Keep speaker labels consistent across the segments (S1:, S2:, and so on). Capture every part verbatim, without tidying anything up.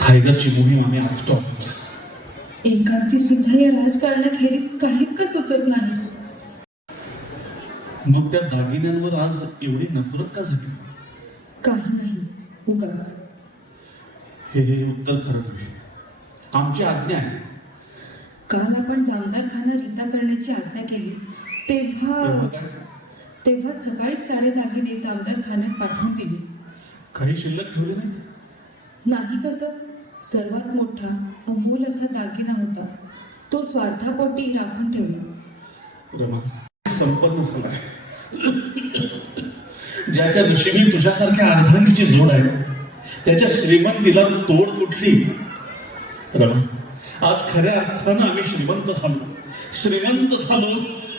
S1: हैदरची मोहीम आम्ही आखतो.
S2: एकांती सुद्धा या राजकारणाखेरीज काहीच का सुचत नाही.
S1: मग त्या दागिन्यांवर आज एवढी नफरत का झाली?
S2: काही नाही, उगाच.
S1: हे हे उत्तर खरं नव्हे. आमची आज्ञा आहे.
S2: काल आपण जामदार खाना रीता करण्याची आज्ञा केली तेव्हा
S1: तेव्हा काय?
S2: तेव्हा सकाळीच सारे दागिने जामदार खान्यात पाठवून दिले.
S1: काही शिल्लक ठेवले नाहीत?
S2: नाही कसं, सर्वात मोठा अमोल असा दागिना होता, तो स्वार्थापोटी राखून ठेवला.
S1: रमा, संपन्न झालाय. ज्याच्या नशिबी तुझ्यासारख्या अर्धांगीची जोड आहे त्याच्या श्रीमंतीला तोड कुठली? रमा, आज खऱ्या अर्थानं आम्ही श्रीमंत झालो. श्रीमंत झालो.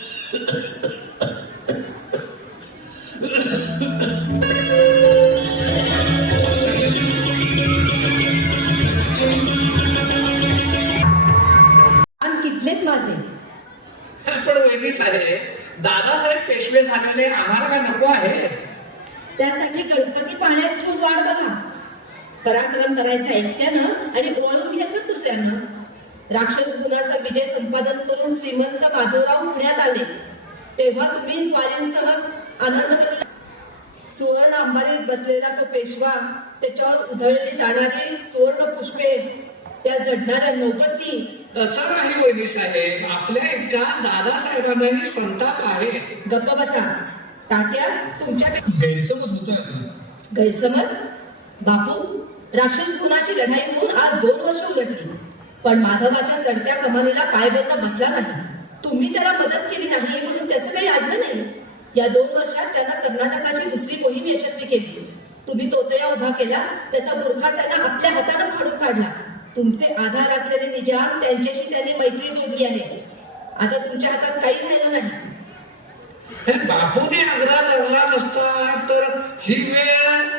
S2: कितलेत माझे.
S3: पण वैदी साहेब, दादासाहेब पेशवे झालेले आम्हाला काय नको आहे?
S4: त्यासाठी गणपती पाण्यात ठेवून वाट बघा. पराक्रम करायचा एकट्यानं आणि ओळून घ्यायचं दुसऱ्यानं. राक्षस गुणाचा विजय संपादन करून श्रीमंत माधवराव पुण्यात आले तेव्हा तुम्ही स्वाऱ्यांसह आनंद केला. सुवर्ण अंबारीत बसलेला तो पेशवा, त्याच्यावर उधळली जाणारी सुवर्ण पुष्पे, त्या जडणाऱ्या नौकती.
S3: तसं नाही वैदी साहेब, आपल्या इतका दादासाहेबांनाही संताप आहे.
S4: गप्प बसा तात्या. तुमच्या
S3: गैरसमज होतोय आपला.
S4: गैरसमज? बापू, राक्षस गुणाची लढाई होऊन आज दोन वर्ष उलटली, पण माधवाच्या चढत्या कमानीला पाय बोलता बसला नाही. तुम्ही त्याला मदत केली नाही म्हणून त्याचं काही अडलं नाही. या दोन वर्षात त्यांना कर्नाटकाची दुसरी मोहीम यशस्वी केली. तुम्ही तोतया उभा केला, त्याचा बुरखा त्यांना आपल्या हाताने फाडून काढला. तुमचे आधार असलेले निजाम, त्यांच्याशी त्यांनी मैत्री जोडली आहे. आता तुमच्या हातात काही राहिलं नाही.
S3: बापूने आग्रा धरला नसता तर ही वेळ